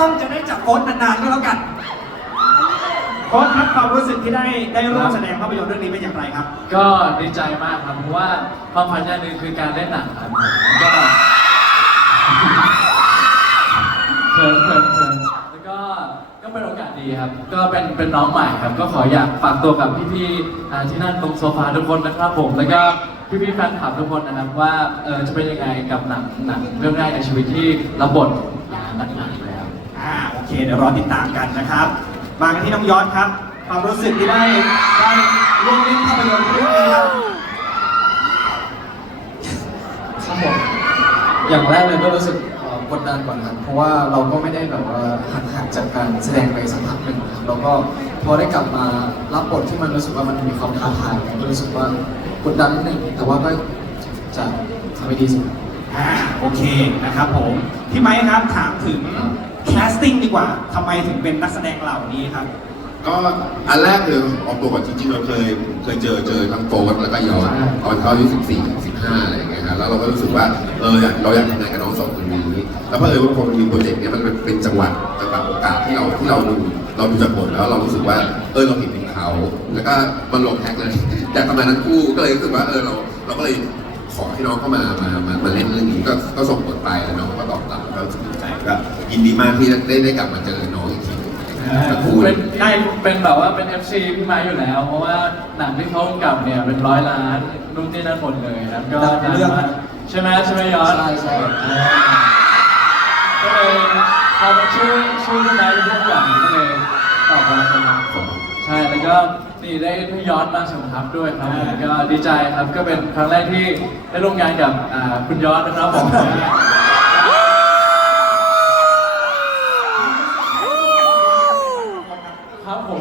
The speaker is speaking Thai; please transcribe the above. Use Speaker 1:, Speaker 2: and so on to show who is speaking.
Speaker 1: ต้องจะได้จับโค้ดนานๆก็แล้วกัน โค้ดครับความรู้สึกที่ได้ได้ร่วมแสดงภาพยนตร์เรื่องนี้เป็นอย่างไรครับ
Speaker 2: ก็ดีใจมากครับเพราะว่าความฝันอย่างหนึ่งคือการเล่นหนังครับก็เขินเขินเขินแล้วก็ก็เป็นโอกาสดีครับ ก็เป็นเป็นน้องใหม่ครับ ก็ขออยากฝากตัวกับพี่ๆอ่าที่นั่งตรงโซฟาทุกคนนะครับผมแล้วก็พี่ๆแฟนคลับทุกคนนะครับว่าเออจะเป็นยังไงกับหนังหนังเรื่องแรกในชีวิตที่รับบทหนักๆเลยครับ
Speaker 1: อ่าโอเคเดี๋ยวรอติดตามกันนะครับ มากันที่น้องยอดครับ ความรู้สึกที่ได้ได้ร่วมเล่นภาพยนตร์เรื่องนี้ครับ
Speaker 3: ครับผมอย่างแรกเลยก็รู้สึกเอ่อกดดันก่อนครับเพราะว่าเราก็ไม่ได้แบบว่าห่างหายจากการแสดงไปสักพักหนึ่งครับแล้วก็พอได้กลับมารับบทที่มันรู้สึกว่ามันมีความท้าทายก็รู้สึกว่ากดดันนิดนึงแต่ว่าก็จะทำให้ดีสุด
Speaker 1: อ่าโอเคนะครับผม พี่ไม้ครับถามถึงแค สติ้งดีกว่าทำไมถึงเป็นนักแสดงเหล่านี้ครับ
Speaker 4: ก็อันแรกคือออกตัวก่อนจริงๆเราเคยเคยเจอเจอทั้งโฟร์แล้วก็ยอนตอนเขาอายุสิบสี่สิบห้าอะไรอย่างเงี้ยครับแล้วเราก็รู้สึกว่าเอออยากเราอยากทำงานกับน้องสองคนนี้แล้วพอเออว่าพอมันมีโปรเจกต์เนี้ยมันเป็นเป็นจังหวะจังหวะโอกาสที่เราที่เราดูเราดูจากบทแล้วเรารู้สึกว่าเออเราเห็นถึงเขา แล้วก็มันลงแท็กเลยอยากทำงานทั้งคู่ก็เลยรู้สึกว่าเออเราเราก็เลยขอให้น้องเข้ามามามามาเล่นเรื่องนี้ก็ก็ส่งบทไปแล้วน้องก็ตอบรับก็รู้สึกดีใจก็ ยินดีมากที่ได้ได้กลับมาเจอน้องอีกทีหนึ่งทั้งคู่
Speaker 2: เป็นได้เป็นแบบว่าเป็น FC พี่ไม้อยู่แล้ว เพราะว่าหนังที่เขากำกับเนี่ยเป็นร้อยล้านนุ่นที่นั่นหมดเลยครับก็
Speaker 1: ดังเป็นเรื่อง
Speaker 2: มากใช่ไหมใช่ไหมยอด
Speaker 3: ใช่ใช่
Speaker 2: ก็เลยพอเป็นชื่อชื่อพี่ไม้เป็นพวกอย่างก็เลยตอบรับครับผมใช่แล้วก็นี่ได้พี่ยอดมาสมทับด้วยครับผมก็ดีใจครับก็เป็นครั้งแรกที่ได้ร่วมงานกับอ่าคุณยอดนะครับผม